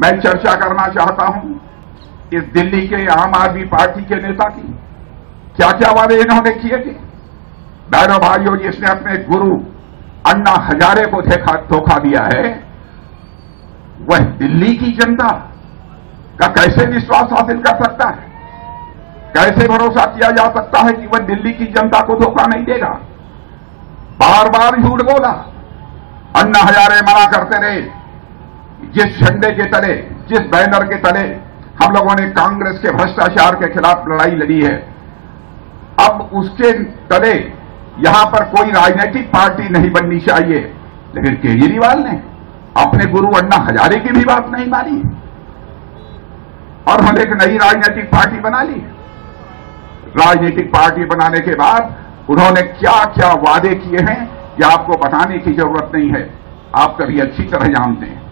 मैं चर्चा करना चाहता हूं इस दिल्ली के आम आदमी पार्टी के नेता की क्या क्या वादे इन्होंने किए थे। बहनों भाइयों, जिसने अपने गुरु अन्ना हजारे को धोखा दिया है, वह दिल्ली की जनता का कैसे विश्वास हासिल कर सकता है? कैसे भरोसा किया जा सकता है कि वह दिल्ली की जनता को धोखा नहीं देगा? बार बार झूठ बोला। अन्ना हजारे मना करते रहे। जिस झंडे के तले, जिस बैनर के तले हम लोगों ने कांग्रेस के भ्रष्टाचार के खिलाफ लड़ाई लड़ी है, अब उसके तले यहां पर कोई राजनीतिक पार्टी नहीं बननी चाहिए। लेकिन केजरीवाल ने अपने गुरु अन्ना हजारे की भी बात नहीं मानी और हम एक नई राजनीतिक पार्टी बना ली। राजनीतिक पार्टी बनाने के बाद उन्होंने क्या क्या वादे किए हैं कि आपको बताने की जरूरत नहीं है, आप कभी अच्छी तरह जानते हैं।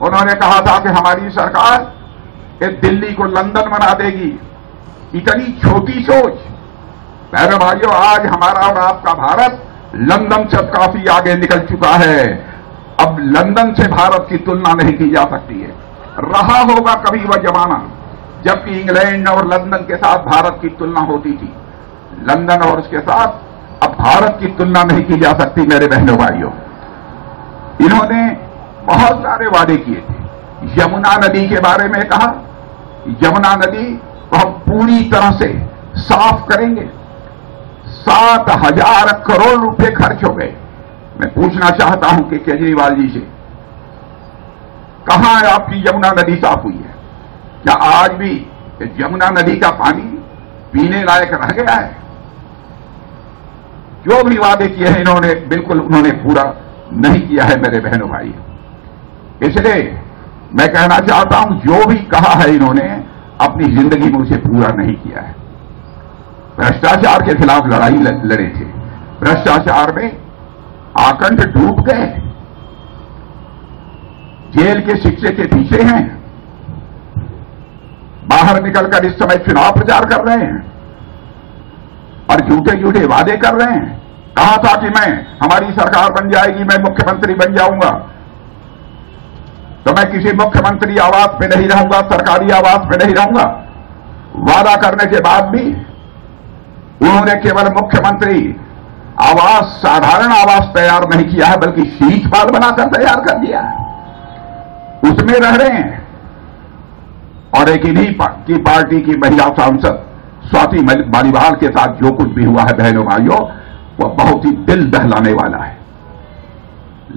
उन्होंने कहा था कि हमारी सरकार इस दिल्ली को लंदन बना देगी। इतनी छोटी सोच। मेरे भाइयों, आज हमारा और आपका भारत लंदन से काफी आगे निकल चुका है। अब लंदन से भारत की तुलना नहीं की जा सकती है। रहा होगा कभी वह जमाना जबकि इंग्लैंड और लंदन के साथ भारत की तुलना होती थी। लंदन और उसके साथ अब भारत की तुलना नहीं की जा सकती। मेरे बहनों भाइयों, इन्होंने बहुत सारे वादे किए थे। यमुना नदी के बारे में कहा, यमुना नदी को हम पूरी तरह से साफ करेंगे। 7,000 करोड़ रुपए खर्च हो गए। मैं पूछना चाहता हूं कि केजरीवाल जी से, कहां है आपकी यमुना नदी साफ हुई है? क्या आज भी यमुना नदी का पानी पीने लायक रह गया है? जो भी वादे किए हैं इन्होंने बिल्कुल उन्होंने पूरा नहीं किया है। मेरे बहनों भाई, इसलिए मैं कहना चाहता हूं जो भी कहा है इन्होंने अपनी जिंदगी में उसे पूरा नहीं किया है। भ्रष्टाचार के खिलाफ लड़ाई लड़े थे, भ्रष्टाचार में आकंठ डूब गए, जेल के शिक्षे के पीछे हैं, बाहर निकलकर इस समय चुनाव प्रचार कर रहे हैं और झूठे झूठे वादे कर रहे हैं। कहा था कि हमारी सरकार बन जाएगी, मैं मुख्यमंत्री बन जाऊंगा, तो मैं किसी मुख्यमंत्री आवास पे नहीं रहूंगा, सरकारी आवास पे नहीं रहूंगा। वादा करने के बाद भी उन्होंने केवल मुख्यमंत्री आवास, साधारण आवास तैयार नहीं किया है, बल्कि शीश महल बनाकर तैयार कर दिया है। उसमें रह रहे हैं। और एक इन्हीं की पार्टी की महिला सांसद स्वाति मालीवाल के साथ जो कुछ भी हुआ है बहनों भाइयों, वह बहुत ही दिल दहलाने वाला है।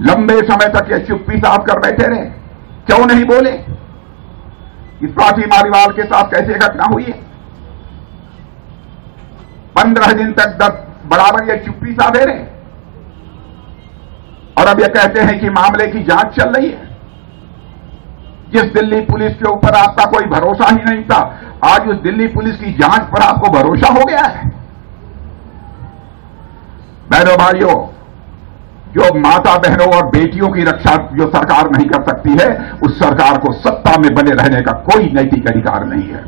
लंबे समय तक ये चुप्पी साध कर बैठे रहे, क्यों नहीं बोले कि स्वाति मालीवाल के साथ कैसे घटना हुई है? 15 दिन तक बराबर ये चुप्पी साधे रहे और अब ये कहते हैं कि मामले की जांच चल रही है। जिस दिल्ली पुलिस के ऊपर आपका कोई भरोसा ही नहीं था, आज उस दिल्ली पुलिस की जांच पर आपको भरोसा हो गया है। बहनों भाइयों, जो माता बहनों और बेटियों की रक्षा जो सरकार नहीं कर सकती है, उस सरकार को सत्ता में बने रहने का कोई नैतिक अधिकार नहीं है।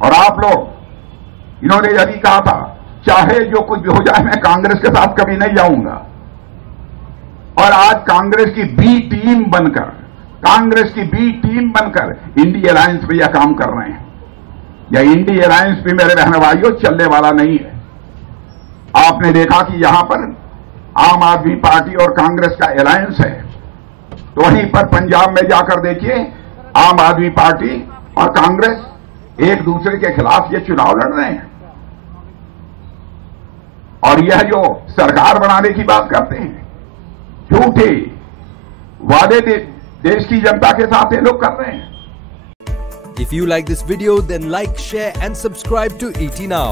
और आप लोग, इन्होंने यही कहा था, चाहे जो कुछ भी हो जाए मैं कांग्रेस के साथ कभी नहीं जाऊंगा। और आज कांग्रेस की बी टीम बनकर इंडी अलायंस में यह काम कर रहे हैं। यह इंडी अलायंस भी मेरे बहन भाइयों चलने वाला नहीं है। आपने देखा कि यहां पर आम आदमी पार्टी और कांग्रेस का अलायंस है, तो वहीं पर पंजाब में जाकर देखिए, आम आदमी पार्टी और कांग्रेस एक दूसरे के खिलाफ ये चुनाव लड़ रहे हैं। और यह जो सरकार बनाने की बात करते हैं, झूठे वादे देश की जनता के साथ ये लोग कर रहे हैं। If you like this video, then like, share and subscribe to ET Now.